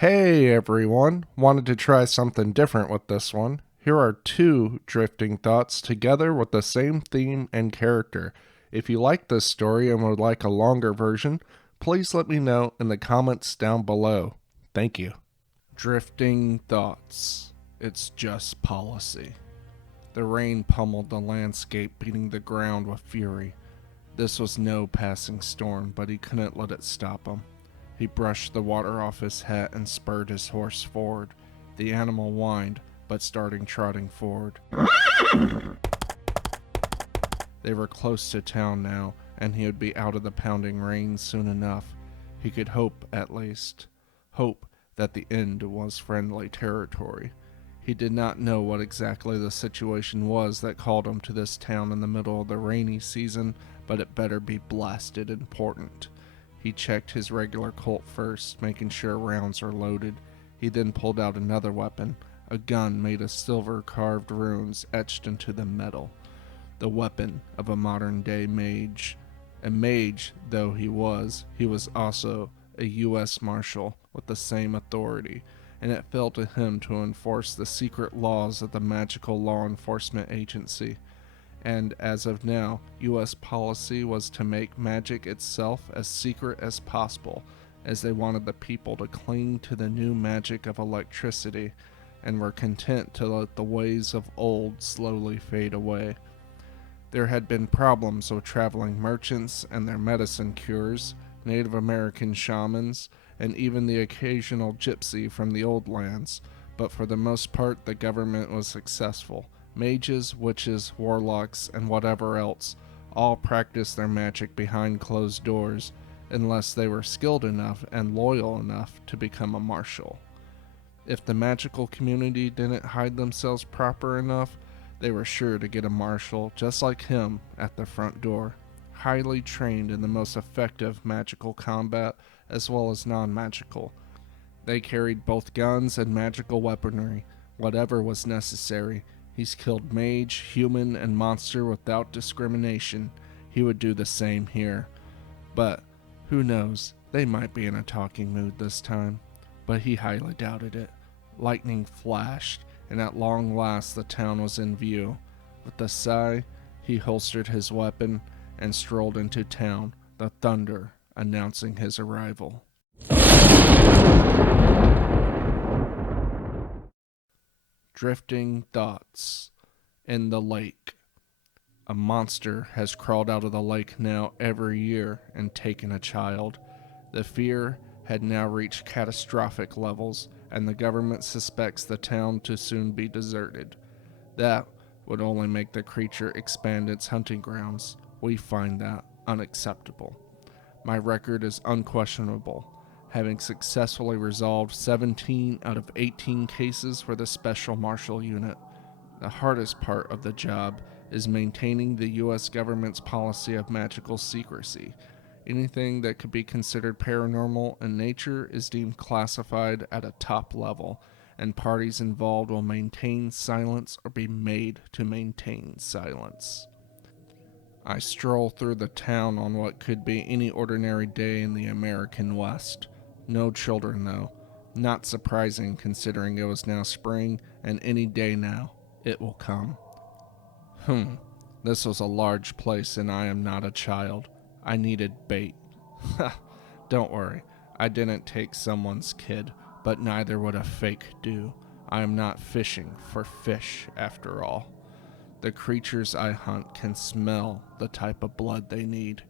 Hey everyone, wanted to try something different with this one. Here are two drifting thoughts together with the same theme and character. If you like this story and would like a longer version, please let me know in the comments down below. Thank you. Drifting thoughts. It's just policy. The rain pummeled the landscape, beating the ground with fury. This was no passing storm, but he couldn't let it stop him. He brushed the water off his hat and spurred his horse forward. The animal whined, but started trotting forward. They were close to town now, and he would be out of the pounding rain soon enough. He could hope, at least. Hope that the end was friendly territory. He did not know what exactly the situation was that called him to this town in the middle of the rainy season, but it better be blasted important. He checked his regular Colt first, making sure rounds are loaded. He then pulled out another weapon, a gun made of silver carved runes etched into the metal. The weapon of a modern day mage. A mage though he was also a U.S. Marshal with the same authority, and it fell to him to enforce the secret laws of the magical law enforcement agency. And as of now, U.S. policy was to make magic itself as secret as possible, as they wanted the people to cling to the new magic of electricity, and were content to let the ways of old slowly fade away. There had been problems with traveling merchants and their medicine cures, Native American shamans, and even the occasional gypsy from the old lands, but for the most part the government was successful. Mages, witches, warlocks, and whatever else all practiced their magic behind closed doors, unless they were skilled enough and loyal enough to become a marshal. If the magical community didn't hide themselves proper enough, they were sure to get a marshal just like him at the front door, highly trained in the most effective magical combat as well as non-magical. They carried both guns and magical weaponry, whatever was necessary. He's killed mage, human, and monster without discrimination. He would do the same here. But, who knows, they might be in a talking mood this time. But he highly doubted it. Lightning flashed, and at long last the town was in view. With a sigh, he holstered his weapon and strolled into town, the thunder announcing his arrival. Drifting thoughts. In the lake. A monster has crawled out of the lake now every year and taken a child. The fear had now reached catastrophic levels, and the government suspects the town to soon be deserted. That would only make the creature expand its hunting grounds. We find that unacceptable. My record is unquestionable, having successfully resolved 17 out of 18 cases for the Special Marshal Unit. The hardest part of the job is maintaining the U.S. government's policy of magical secrecy. Anything that could be considered paranormal in nature is deemed classified at a top level, and parties involved will maintain silence or be made to maintain silence. I stroll through the town on what could be any ordinary day in the American West. No children, though. Not surprising considering it was now spring, and any day now it will come. This was a large place and I am not a child. I needed bait. Don't worry, I didn't take someone's kid, but neither would a fake do. I am not fishing for fish after all. The creatures I hunt can smell the type of blood they need.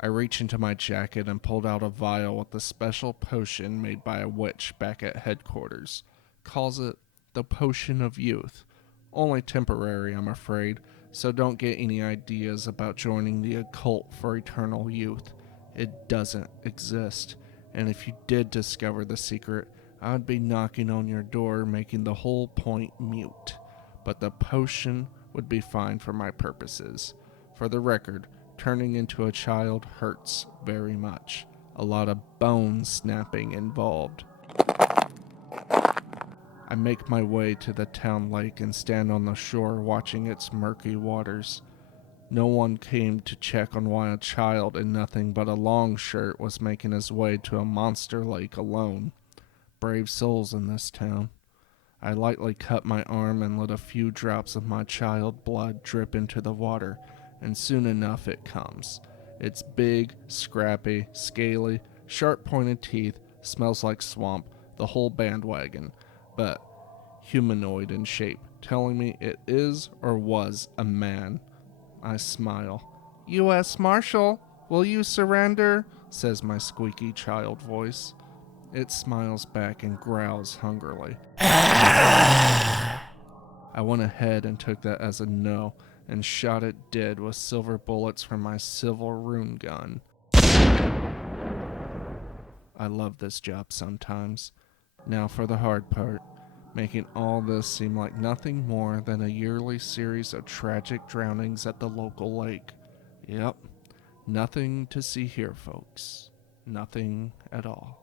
I reach into my jacket and pulled out a vial with a special potion made by a witch back at headquarters. Calls it the Potion of Youth. Only temporary, I'm afraid, so don't get any ideas about joining the occult for eternal youth. It doesn't exist, and if you did discover the secret, I'd be knocking on your door making the whole point mute. But the potion would be fine for my purposes. For the record, turning into a child hurts very much. A lot of bone snapping involved. I make my way to the town lake and stand on the shore watching its murky waters. No one came to check on why a child in nothing but a long shirt was making his way to a monster lake alone. brave souls in this town. I lightly cut my arm and let a few drops of my child blood drip into the water, and soon enough it comes. It's big, scrappy, scaly, sharp-pointed teeth, smells like swamp, the whole bandwagon, but humanoid in shape, telling me it is or was a man. I smile. U.S. Marshal, will you surrender? Says my squeaky child voice. It smiles back and growls hungrily. I went ahead and took that as a no and shot it dead with silver bullets from my silver rune gun. I love this job sometimes. Now for the hard part, making all this seem like nothing more than a yearly series of tragic drownings at the local lake. Yep, nothing to see here, folks. Nothing at all.